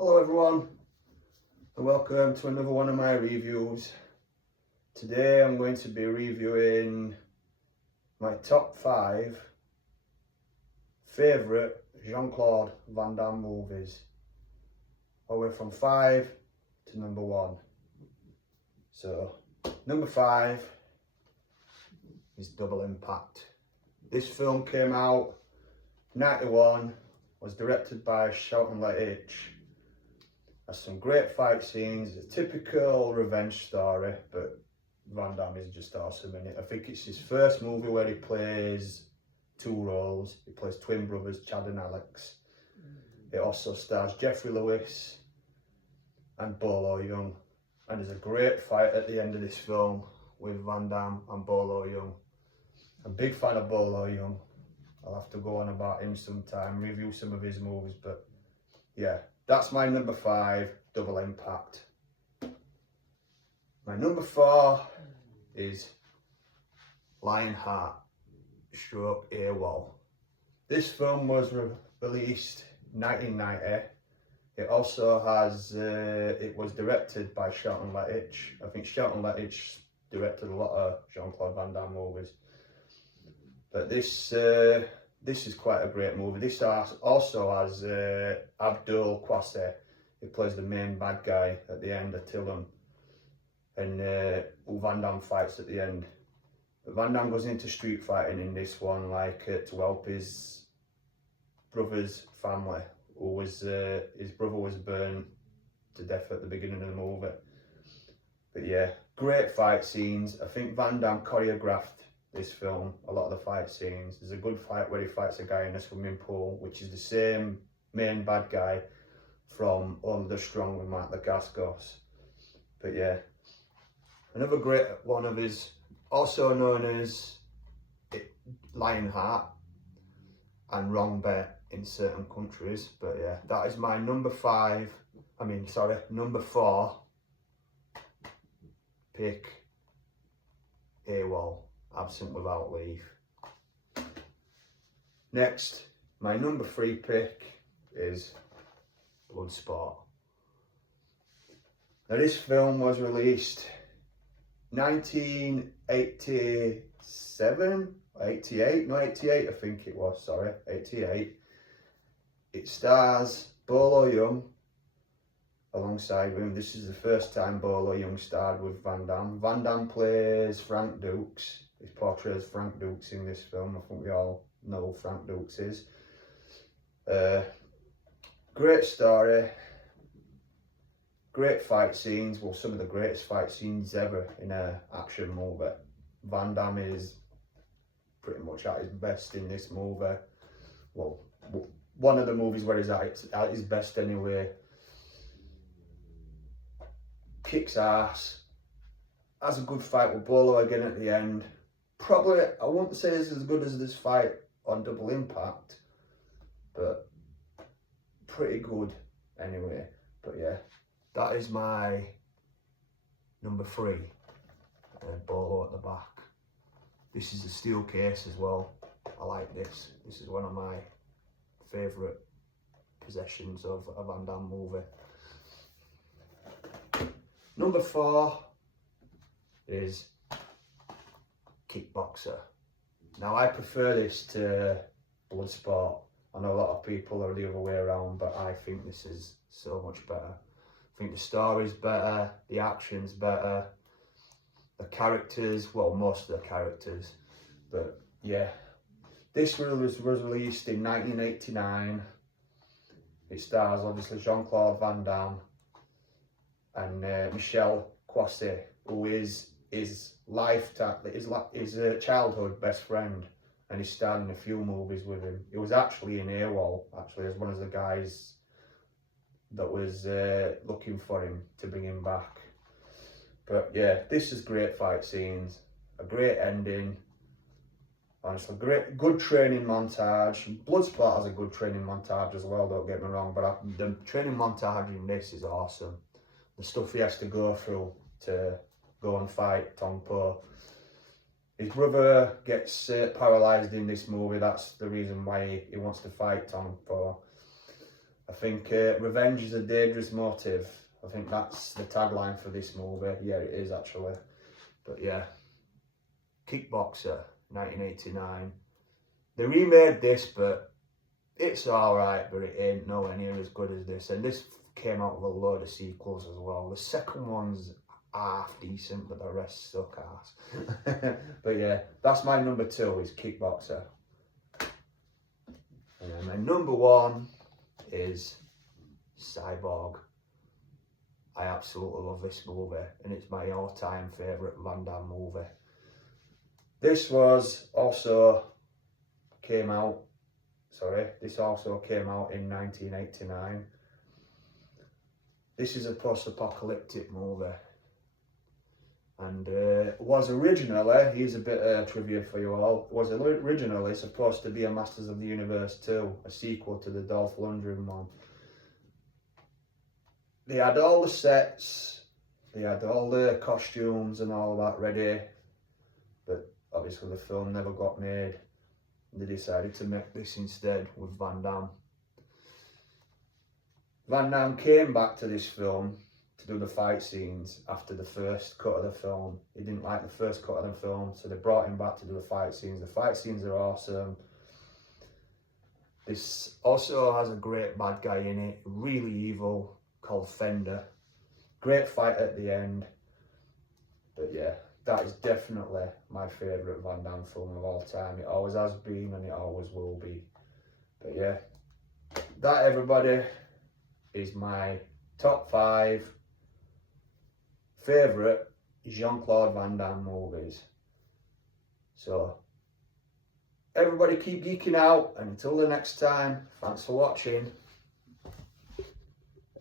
Hello everyone, and welcome to another one of my reviews. Today I'm going to be reviewing my top 5 favourite Jean Claude Van Damme movies. I went from 5 to number 1. So, number 5 is Double Impact. This film came out 91, was directed by Jean Claude. Has some great fight scenes, a typical revenge story, but Van Damme is just awesome in it. I think it's his first movie where he plays 2 roles. He plays twin brothers, Chad and Alex. It also stars Jeffrey Lewis and Bolo Young. And there's a great fight at the end of this film with Van Damme and Bolo Young. I'm a big fan of Bolo Young. I'll have to go on about him sometime, review some of his movies, but yeah. That's my number 5, Double Impact. My number 4 is Lionheart / AWOL. This film was released 1990. It also has, it was directed by Jean Claude. I think Jean Claude directed a lot of Jean Claude Van Damme movies. But this is quite a great movie. This also has Abdul Quassi. He plays the main bad guy at the end, Attila, and who Van Damme fights at the end. But Van Damme goes into street fighting in this one, like to help his brother's family, who was his brother was burned to death at the beginning of the movie. But yeah, great fight scenes. I think Van Damme choreographed this film, a lot of the fight scenes. There's a good fight where he fights a guy in a swimming pool, which is the same main bad guy from Only the Strong with Mark Dacascos. But yeah, another great one of his, also known as Lionheart and Wrong Bet in certain countries. But yeah, that is my number 4 pick, AWOL. Absent Without Leave. Next, my number 3 pick is Bloodsport. Now this film was released 1987, 88 I think it was, 88. It stars Bolo Young alongside him. This is the first time Bolo Young starred with Van Damme. Van Damme plays Frank Dukes. He portrays Frank Dukes in this film. I think we all know who Frank Dukes is. Great story. Great fight scenes. Well, some of the greatest fight scenes ever in an action movie. Van Damme is pretty much at his best in this movie. Well, one of the movies where he's at his best anyway. Kicks ass. Has a good fight with Bolo again at the end. Probably, I wouldn't say it's as good as this fight on Double Impact, but pretty good anyway. But yeah, that is my number 3. Bolo at the back. This is a steel case as well. I like this. This is one of my favourite possessions of a Van Damme movie. Number 4 is Kickboxer. Now I prefer this to Bloodsport. I know a lot of people are the other way around, but I think this is so much better. I think the story's better, the action's better, the characters, well, most of the characters. But yeah, this was released in 1989. It stars obviously Jean Claude Van Damme and Michelle Quassi, who is his childhood best friend, and he's starred in a few movies with him. He was actually in AWOL, as one of the guys that was looking for him to bring him back. But yeah, this is great fight scenes, a great ending. Honestly, good training montage. Bloodsport has a good training montage as well, don't get me wrong, but the training montage in this is awesome. The stuff he has to go through to go and fight Tong Po. His brother gets paralysed in this movie. That's the reason why he wants to fight Tong Po. I think revenge is a dangerous motive. I think that's the tagline for this movie. Yeah, it is actually. But yeah, Kickboxer, 1989. They remade this, but it's alright, but it ain't nowhere near as good as this. And this came out with a load of sequels as well. The second one's half decent, but the rest suck ass. But yeah, that's my number 2 is Kickboxer. And then my number 1 is Cyborg. I absolutely love this movie, and it's my all-time favourite Van Damme movie. This also came out in 1989. This is a post-apocalyptic movie. And was originally, here's a bit of trivia for you all, was originally supposed to be a Masters of the Universe 2, a sequel to the Dolph Lundgren one. They had all the sets, they had all the costumes and all that ready, but obviously the film never got made. They decided to make this instead with Van Damme. Van Damme came back to this film to do the fight scenes after the first cut of the film. He didn't like the first cut of the film, so they brought him back to do the fight scenes. The fight scenes are awesome. This also has a great bad guy in it, really evil, called Fender. Great fight at the end. But yeah, that is definitely my favourite Van Damme film of all time. It always has been and it always will be. But yeah, that, everybody, is my top 5 favourite Jean Claude Van Damme movies. So everybody keep geeking out, and until the next time, thanks for watching.